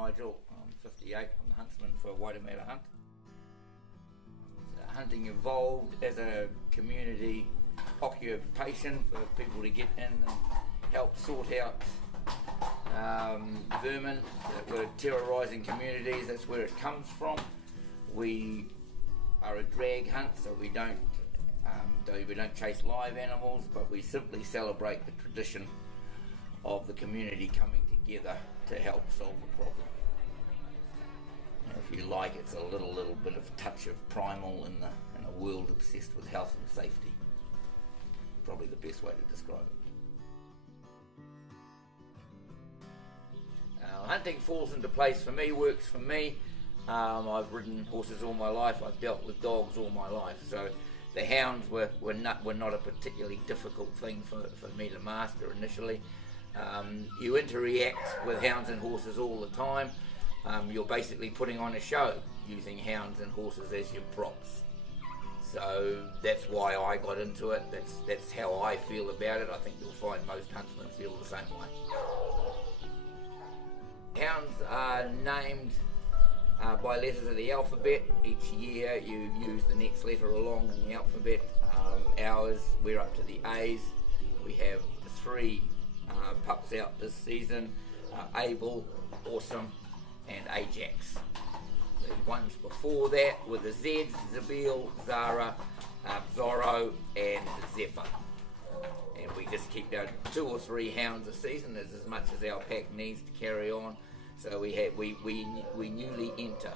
Nigel, I'm 58, I'm the huntsman for Waitemata Hunt. Hunting evolved as a community occupation for people to get in and help sort out vermin that were terrorising communities. That's where it comes from. We are a drag hunt, so we don't chase live animals, but we simply celebrate the tradition of the community coming together to help solve a problem. If you like, it's a little bit of touch of primal in a world obsessed with health and safety. Probably the best way to describe it. Hunting falls into place for me, works for me. I've ridden horses all my life, I've dealt with dogs all my life, so the hounds were not a particularly difficult thing for me to master initially. You interact with hounds and horses all the time. You're basically putting on a show using hounds and horses as your props. So that's why I got into it. That's how I feel about it. I think you'll find most huntsmen feel the same way. Hounds are named by letters of the alphabet. Each year you use the next letter along in the alphabet. Ours, we're up to the A's. We have 3 pups out this season. Abel, Awesome, and Ajax. The ones before that were the Zeds, Zabeel, Zara, Zorro, and Zephyr. And we just keep our 2 or 3 hounds a season, as much as our pack needs to carry on. So we newly enter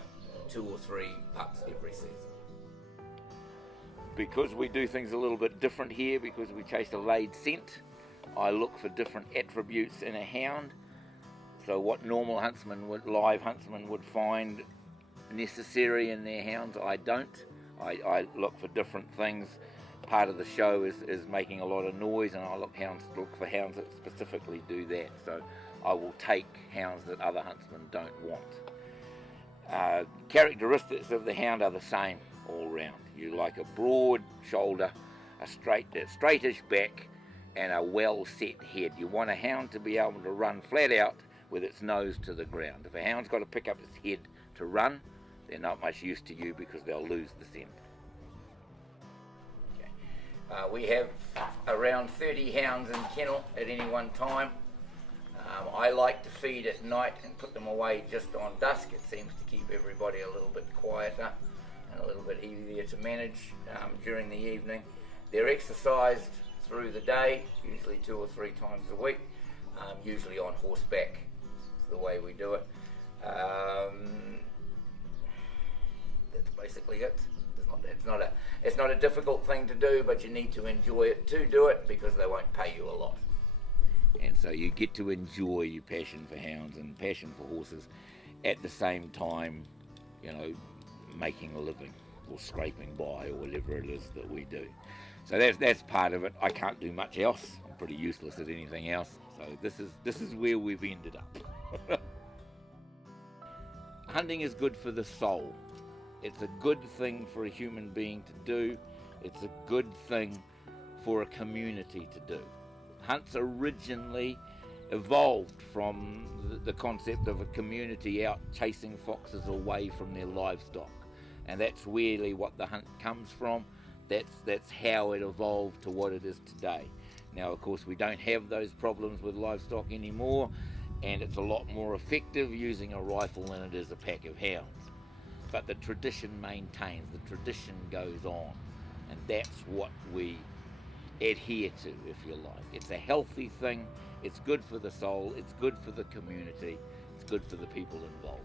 2 or 3 pups every season. Because we do things a little bit different here, because we chase a laid scent, I look for different attributes in a hound. So what normal live huntsmen would find necessary in their hounds, I don't. I look for different things. Part of the show is making a lot of noise, and I look for hounds that specifically do that. So I will take hounds that other huntsmen don't want. Characteristics of the hound are the same all round. You like a broad shoulder, a straightish back, and a well set head. You want a hound to be able to run flat out with its nose to the ground. If a hound's got to pick up its head to run, they're not much use to you because they'll lose the scent. Okay. We have around 30 hounds in kennel at any one time. I like to feed at night and put them away just on dusk. It seems to keep everybody a little bit quieter and a little bit easier to manage during the evening. They're exercised through the day, usually 2 or 3 times a week, usually on horseback. That's the way we do it. That's basically it. It's not a difficult thing to do, but you need to enjoy it to do it, because they won't pay you a lot. And so you get to enjoy your passion for hounds and passion for horses at the same time, making a living or scraping by or whatever it is that we do. So that's part of it. I can't do much else. I'm pretty useless at anything else. So this is where we've ended up. Hunting is good for the soul. It's a good thing for a human being to do. It's a good thing for a community to do. Hunts originally evolved from the concept of a community out chasing foxes away from their livestock. And that's really what the hunt comes from. That's how it evolved to what it is today. Now, of course, we don't have those problems with livestock anymore, and it's a lot more effective using a rifle than it is a pack of hounds. But the tradition maintains, the tradition goes on, and that's what we adhere to, if you like. It's a healthy thing, it's good for the soul, it's good for the community, it's good for the people involved.